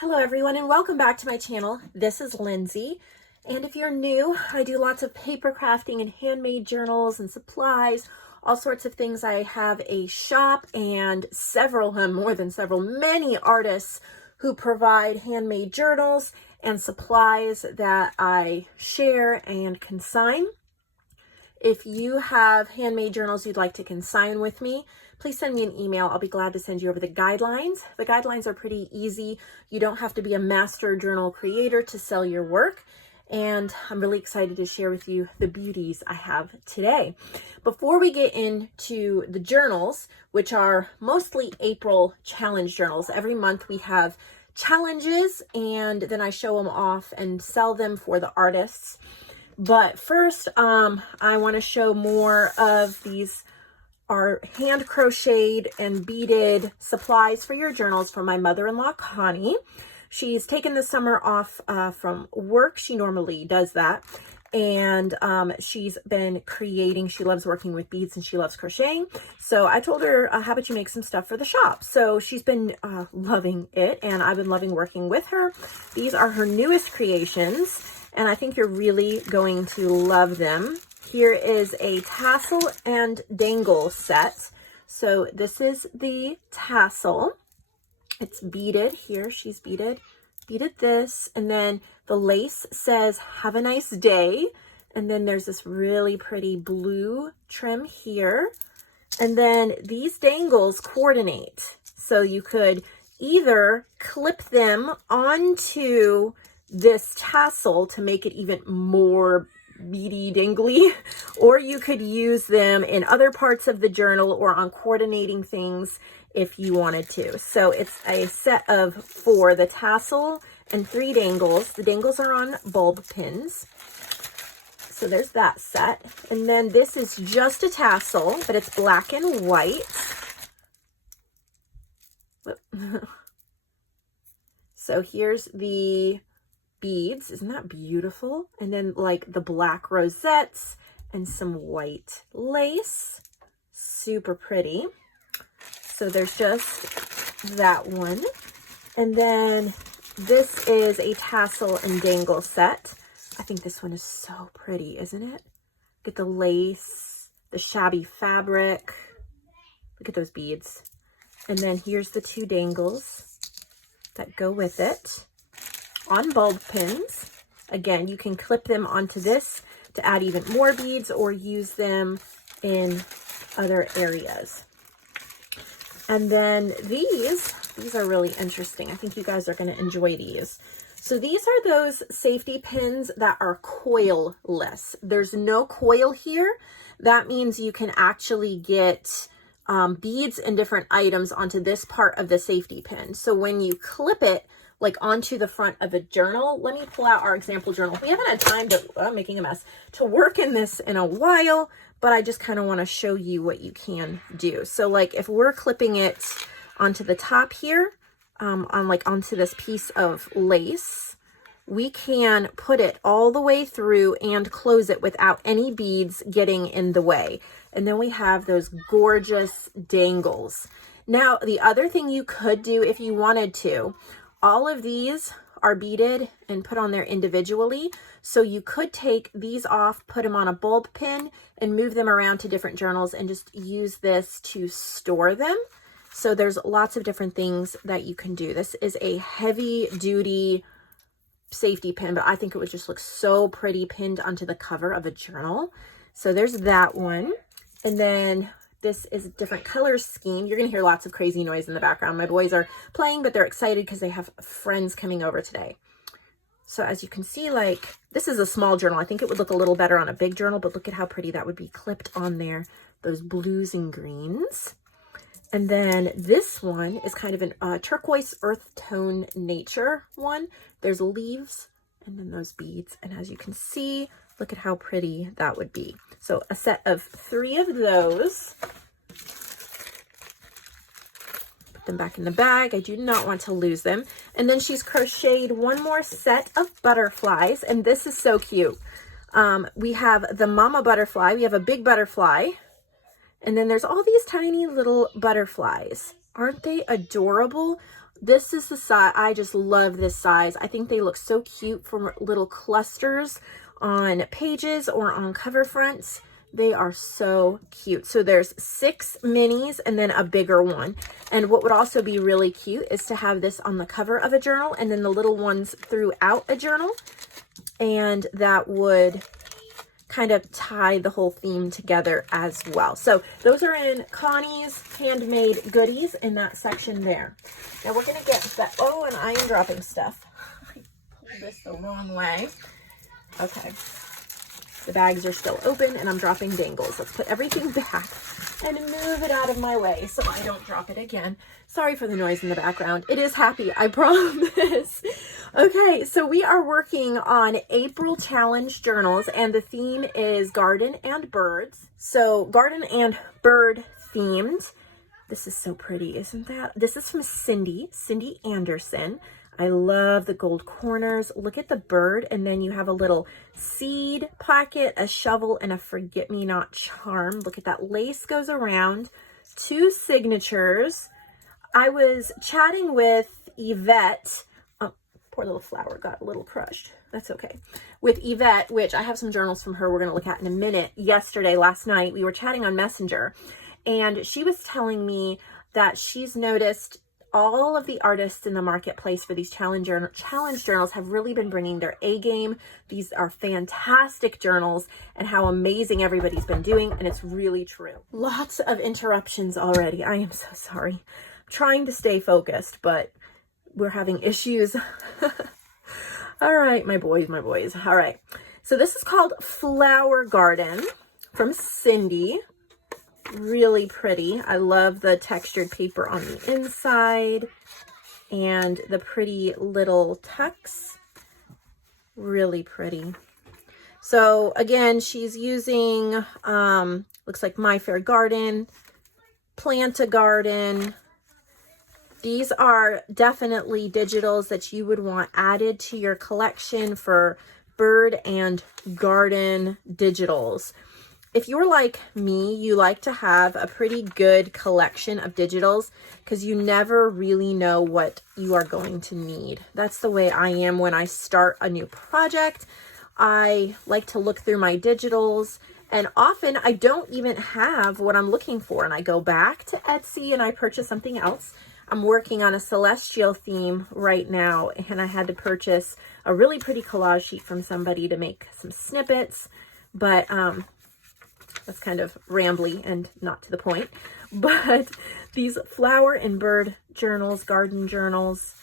Hello everyone and welcome back to my channel. This is Lindsay, and if you're new, I do lots of paper crafting and handmade journals and supplies, all sorts of things. I have a shop and many artists who provide handmade journals and supplies that I share and consign. If you have handmade journals you'd like to consign with me, please send me an email. I'll be glad to send you over the guidelines. The guidelines are pretty easy. You don't have to be a master journal creator to sell your work. And I'm really excited to share with you the beauties I have today. Before we get into the journals, which are mostly April challenge journals, every month we have challenges and then I show them off and sell them for the artists. But first, I want to show more of these are hand crocheted and beaded supplies for your journals from my mother-in-law, Connie. She's taken the summer off from work. She normally does that. And she's been creating. She loves working with beads and she loves crocheting. So I told her, how about you make some stuff for the shop? So she's been loving it and I've been loving working with her. These are her newest creations and I think you're really going to love them. Here is a tassel and dangle set. So this is the tassel. It's beaded here. She's beaded this. And then the lace says, "Have a nice day." And then there's this really pretty blue trim here. And then these dangles coordinate. So you could either clip them onto this tassel to make it even more beady dingly, or you could use them in other parts of the journal or on coordinating things if you wanted to. So it's a set of 4, the tassel and 3 dangles. The dangles are on bulb pins. So there's that set. And then this is just a tassel, but it's black and white. So here's the beads. Isn't that beautiful? And then like the black rosettes and some white lace. Super pretty. So there's just that one. And then this is a tassel and dangle set. I think this one is so pretty, isn't it? Look at the lace, the shabby fabric. Look at those beads. And then here's the 2 dangles that go with it on bulb pins. Again, you can clip them onto this to add even more beads or use them in other areas. And then these are really interesting. I think you guys are going to enjoy these. So these are those safety pins that are coilless. There's no coil here. That means you can actually get beads and different items onto this part of the safety pin. So when you clip it like onto the front of a journal, let me pull out our example journal. We haven't had time to, I'm making a mess, to work in this in a while, but I just kind of want to show you what you can do. So like if we're clipping it onto the top here, onto this piece of lace, we can put it all the way through and close it without any beads getting in the way. And then we have those gorgeous dangles. Now, the other thing you could do if you wanted to, all of these are beaded and put on there individually. So you could take these off, put them on a bulb pin and move them around to different journals and just use this to store them. So there's lots of different things that you can do. This is a heavy duty safety pin, but I think it would just look so pretty pinned onto the cover of a journal. So there's that one. And then this is a different color scheme. You're going to hear lots of crazy noise in the background. My boys are playing, but they're excited because they have friends coming over today. So as you can see, like this is a small journal. I think it would look a little better on a big journal, but look at how pretty that would be clipped on there. Those blues and greens. And then this one is kind of a turquoise earth tone nature one. There's leaves and then those beads. And as you can see, look at how pretty that would be. So a set of 3 of those. Put them back in the bag. I do not want to lose them. And then she's crocheted one more set of butterflies. And this is so cute. We have the mama butterfly. We have a big butterfly. And then there's all these tiny little butterflies. Aren't they adorable? This is the size. I just love this size. I think they look so cute for little clusters on pages or on cover fronts. They are so cute. So there's 6 minis and then a bigger one. And what would also be really cute is to have this on the cover of a journal and then the little ones throughout a journal. And that would kind of tie the whole theme together as well. So those are in Connie's Handmade Goodies in that section there. Now we're going to get that. Oh, and I am dropping stuff. I pulled this the wrong way. Okay. The bags are still open and I'm dropping dangles. Let's put everything back and move it out of my way so I don't drop it again. Sorry for the noise in the background. It is happy, I promise. Okay, so we are working on April challenge journals and the theme is garden and birds. So garden and bird themed. This is so pretty, isn't that? This is from Cindy Anderson. I love the gold corners. Look at the bird, and then you have a little seed packet, a shovel, and a forget-me-not charm. Look at that lace goes around. 2 signatures. I was chatting with Yvette. Oh, poor little flower got a little crushed. That's okay. With Yvette, which I have some journals from her we're going to look at in a minute. Last night, we were chatting on Messenger, and she was telling me that she's noticed all of the artists in the marketplace for these challenge journals have really been bringing their A game. These are fantastic journals and how amazing everybody's been doing. And it's really true. Lots of interruptions already. I am so sorry. I'm trying to stay focused, but we're having issues. All right, my boys. All right. So this is called Flower Garden from Cindy. Really pretty. I love the textured paper on the inside and the pretty little tucks. Really pretty. So again, she's using, looks like My Fair Garden, Plant a Garden. These are definitely digitals that you would want added to your collection for bird and garden digitals. If you're like me, you like to have a pretty good collection of digitals because you never really know what you are going to need. That's the way I am when I start a new project. I like to look through my digitals and often I don't even have what I'm looking for and I go back to Etsy and I purchase something else. I'm working on a celestial theme right now and I had to purchase a really pretty collage sheet from somebody to make some snippets, but that's kind of rambly and not to the point. But these flower and bird journals, garden journals,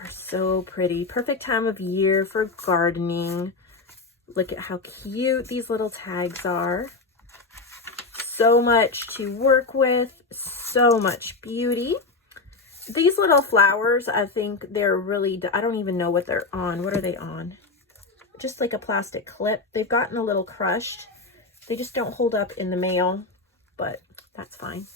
are so pretty. Perfect time of year for gardening. Look at how cute these little tags are. So much to work with. So much beauty. These little flowers, I think they're really, I don't even know what they're on. What are they on? Just like a plastic clip. They've gotten a little crushed. They just don't hold up in the mail, but that's fine.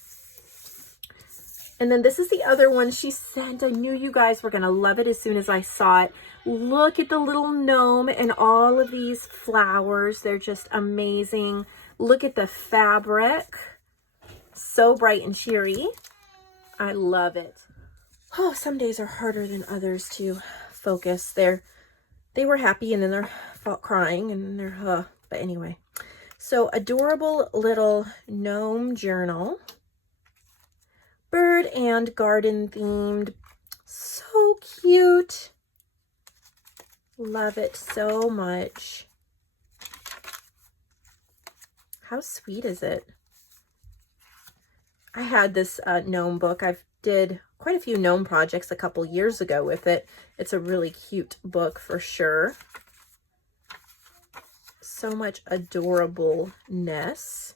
And then this is the other one she sent. I knew you guys were going to love it as soon as I saw it. Look at the little gnome and all of these flowers. They're just amazing. Look at the fabric. So bright and cheery. I love it. Oh, some days are harder than others to focus. They were happy and then they're crying and then they're, but anyway. So adorable little gnome journal. Bird and garden themed. So cute. Love it so much. How sweet is it? I had this gnome book. I did quite a few gnome projects a couple years ago with it. It's a really cute book for sure. So much adorableness.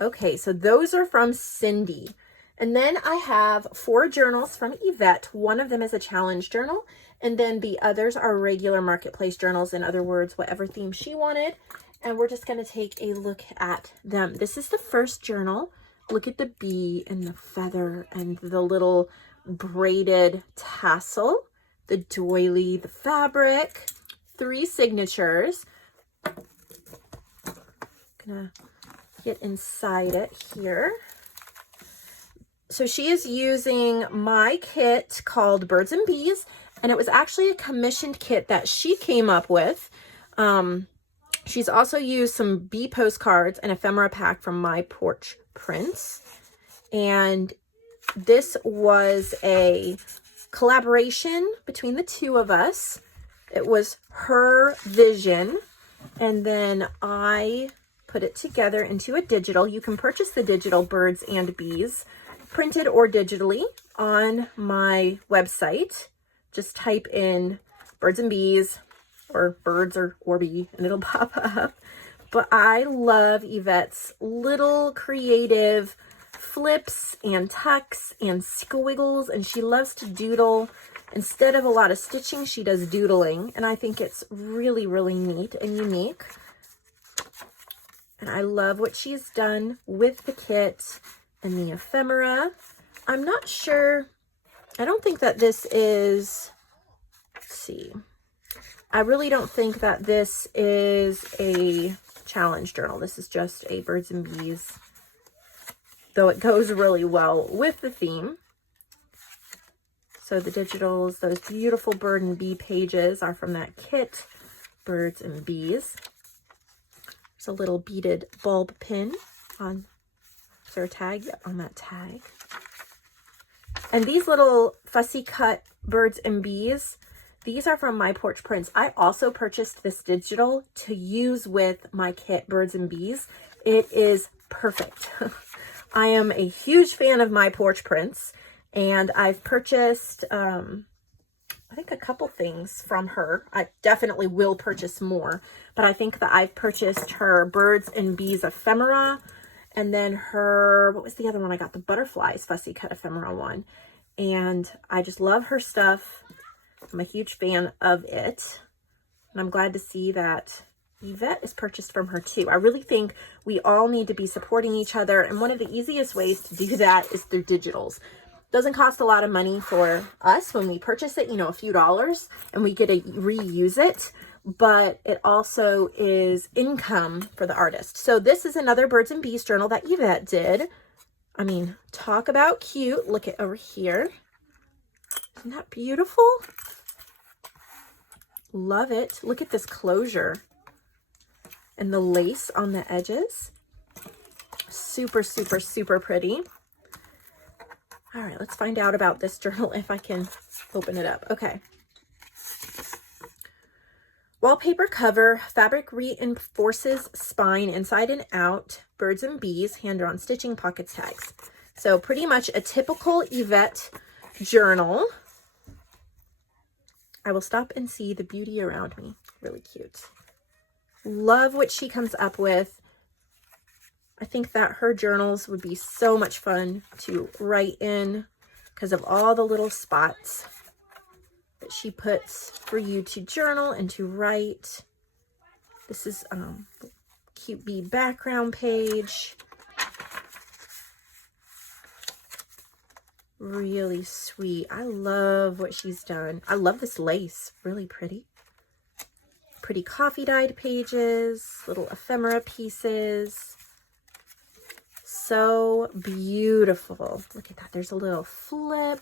Okay, so those are from Cindy. And then I have 4 journals from Yvette. One of them is a challenge journal. And then the others are regular marketplace journals. In other words, whatever theme she wanted. And we're just going to take a look at them. This is the first journal. Look at the bee and the feather and the little braided tassel. The doily, the fabric. 3 signatures. Gonna get inside it here. So she is using my kit called Birds and Bees, and it was actually a commissioned kit that she came up with. She's also used some bee postcards and ephemera pack from My Porch Prints. And this was a collaboration between the two of us. It was her vision, and then I put it together into a digital. You can purchase the digital Birds and Bees, printed or digitally, on my website. Just type in Birds and Bees, or birds or bee, and it'll pop up. But I love Yvette's little creative flips and tucks and squiggles, and she loves to doodle. Instead of a lot of stitching, she does doodling, and I think it's really, really neat and unique. And I love what she's done with the kit and the ephemera. I'm not sure, I don't think that this is, let's see, I really don't think that this is a challenge journal. This is just a Birds and Bees, though it goes really well with the theme. So the digitals, those beautiful bird and bee pages are from that kit, Birds and Bees. There's a little beaded bulb pin on, is there a tag? Yep, on that tag. And these little fussy cut Birds and Bees, these are from My Porch Prints. I also purchased this digital to use with my kit, Birds and Bees. It is perfect. I am a huge fan of My Porch Prints, and I've purchased, I think, a couple things from her. I definitely will purchase more, but I think that I've purchased her Birds and Bees ephemera, and then her, what was the other one I got? The Butterflies fussy cut ephemera one. And I just love her stuff. I'm a huge fan of it, and I'm glad to see that Yvette is purchased from her too. I really think we all need to be supporting each other, and one of the easiest ways to do that is through digitals. Doesn't cost a lot of money for us when we purchase it, you know, a few dollars, and we get to reuse it, but it also is income for the artist. So this is another Birds and Bees journal that Yvette did. I mean, talk about cute. Look at over here. Isn't that beautiful? Love it. Look at this closure and the lace on the edges. Super, super, super pretty. All right, let's find out about this journal if I can open it up. Okay. Wallpaper cover, fabric reinforces spine inside and out, Birds and Bees, hand-drawn stitching, pockets, tags. So pretty much a typical Yvette journal. I will stop and see the beauty around me. Really cute. Love what she comes up with. I think that her journals would be so much fun to write in because of all the little spots that she puts for you to journal and to write. This is cute bead background page. Really sweet. I love what she's done. I love this lace. Really pretty. Pretty coffee dyed pages, little ephemera pieces. So beautiful. Look at that. There's a little flip.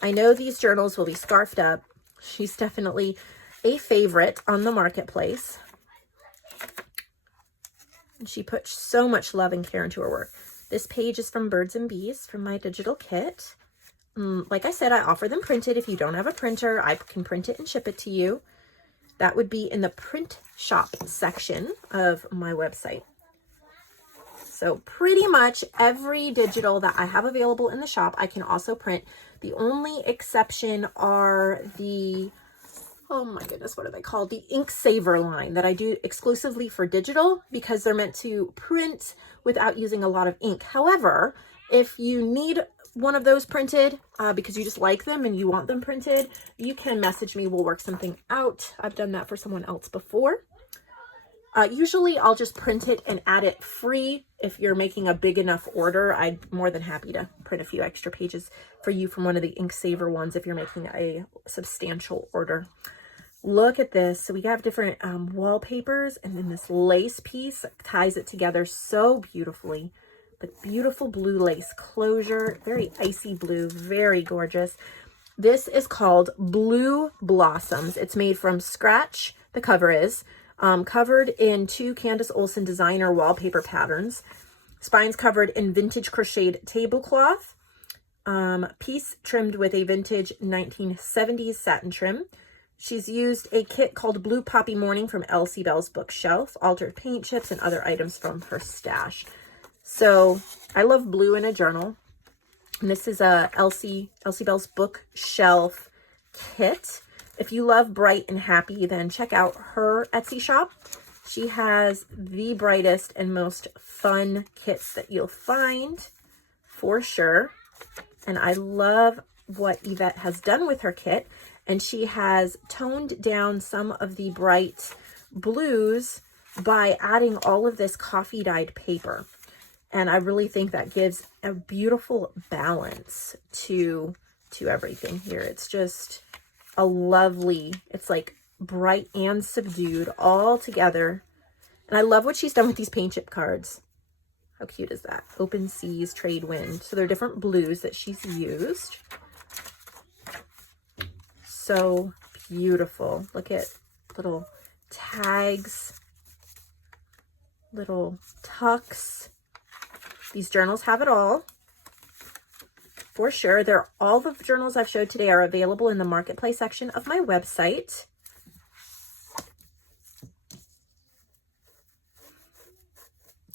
I know these journals will be scarfed up. She's definitely a favorite on the marketplace. And she puts so much love and care into her work. This page is from Birds and Bees from my digital kit. Like I said, I offer them printed. If you don't have a printer, I can print it and ship it to you. That would be in the print shop section of my website. So pretty much every digital that I have available in the shop, I can also print. The only exception are the, oh my goodness, what are they called? The ink saver line that I do exclusively for digital because they're meant to print without using a lot of ink. However, if you need one of those printed because you just like them and you want them printed, you can message me. We'll work something out. I've done that for someone else before. Usually I'll just print it and add it free. If you're making a big enough order, I'm more than happy to print a few extra pages for you from one of the ink saver ones if you're making a substantial order. Look at this. So we have different wallpapers, and then this lace piece ties it together so beautifully. but beautiful blue lace closure, very icy blue, very gorgeous. This is called Blue Blossoms. It's made from scratch, the cover is, covered in 2 Candace Olsen designer wallpaper patterns. Spines covered in vintage crocheted tablecloth. Piece trimmed with a vintage 1970s satin trim. She's used a kit called Blue Poppy Morning from Elsie Bell's bookshelf, altered paint chips, and other items from her stash. So I love blue in a journal. And this is a Elsie Bell's bookshelf kit. If you love bright and happy, then check out her Etsy shop. She has the brightest and most fun kits that you'll find for sure. And I love what Yvette has done with her kit. And she has toned down some of the bright blues by adding all of this coffee dyed paper. And I really think that gives a beautiful balance to everything here. It's just a lovely, it's like bright and subdued all together. And I love what she's done with these paint chip cards. How cute is that? Open Seas, Trade Wind. So they're different blues that she's used. So beautiful. Look at little tags, little tucks. These journals have it all. For sure. All the journals I've showed today are available in the marketplace section of my website.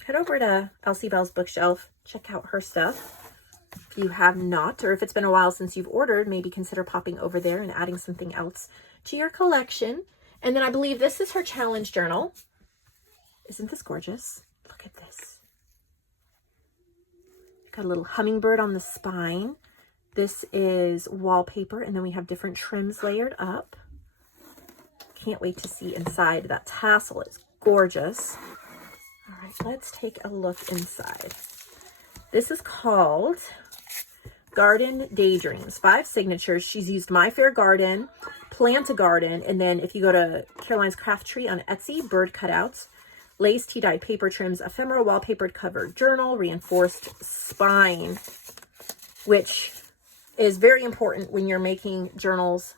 Head over to Elsie Bell's bookshelf. Check out her stuff. If you have not, or if it's been a while since you've ordered, maybe consider popping over there and adding something else to your collection. And then I believe this is her challenge journal. Isn't this gorgeous? Look at this. Got a little hummingbird on the spine. This is wallpaper, and then we have different trims layered up. Can't wait to see inside. That tassel is gorgeous. All right, let's take a look inside. This is called Garden Daydreams, 5 signatures. She's used My Fair Garden, Plant a Garden, and then if you go to Caroline's Craft Tree on Etsy, bird cutouts, lace tea-dyed paper trims, ephemera wallpapered cover journal, reinforced spine, which is very important when you're making journals,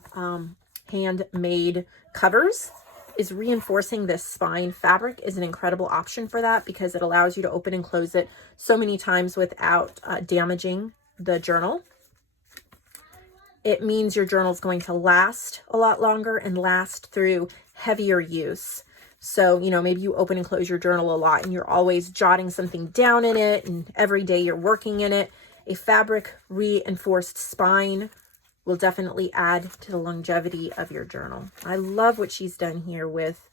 handmade covers, is reinforcing this spine. Fabric is an incredible option for that because it allows you to open and close it so many times without damaging the journal. It means your journal is going to last a lot longer and last through heavier use. So, you know, maybe you open and close your journal a lot and you're always jotting something down in it and every day you're working in it. A fabric reinforced spine will definitely add to the longevity of your journal. I love what she's done here with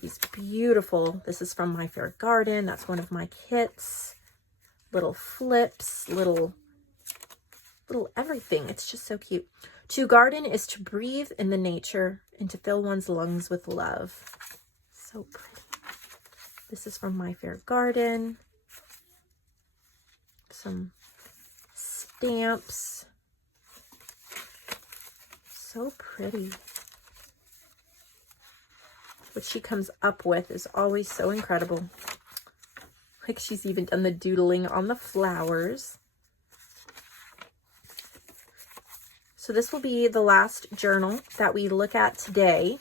these beautiful, this is from My Fair Garden. That's one of my kits. Little flips, little everything. It's just so cute. To garden is to breathe in the nature and to fill one's lungs with love. So pretty. This is from My Fair Garden. Some stamps. So pretty. What she comes up with is always so incredible. Like she's even done the doodling on the flowers. So this will be the last journal that we look at today,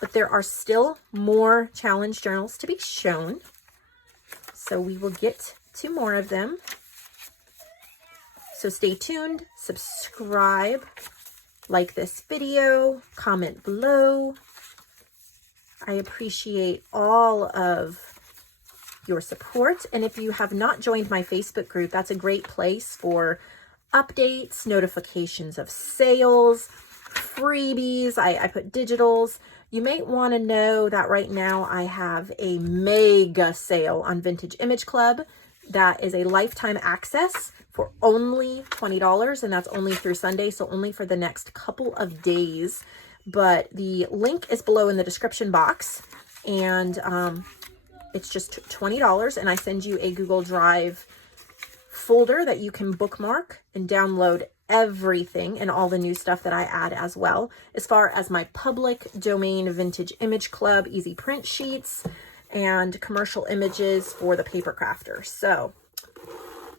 but there are still more challenge journals to be shown. So we will get to more of them. So stay tuned, subscribe, like this video, comment below. I appreciate all of your support. And if you have not joined my Facebook group, that's a great place for updates, notifications of sales, freebies. I put digitals. You might want to know that right now I have a mega sale on Vintage Image Club. That is a lifetime access for only $20, and that's only through Sunday, so only for the next couple of days. But the link is below in the description box, and it's just $20, and I send you a Google Drive folder that you can bookmark and download everything and all the new stuff that I add as well, as far as my public domain Vintage Image Club, easy print sheets, and commercial images for the paper crafter. So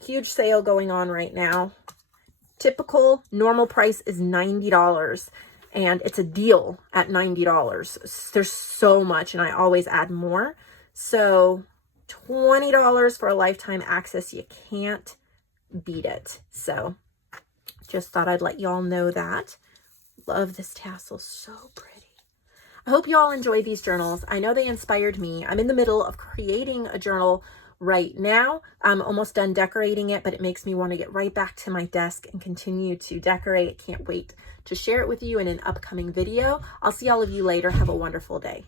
Huge sale going on right now. Typical normal price is $90, and it's a deal at $90. There's so much, and I always add more. So $20 for a lifetime access. You can't beat it. So just thought I'd let y'all know that. Love this tassel, so pretty. I hope y'all enjoy these journals. I know they inspired me. I'm in the middle of creating a journal right now. I'm almost done decorating it, but it makes me want to get right back to my desk and continue to decorate. Can't wait to share it with you in an upcoming video. I'll see all of you later. Have a wonderful day.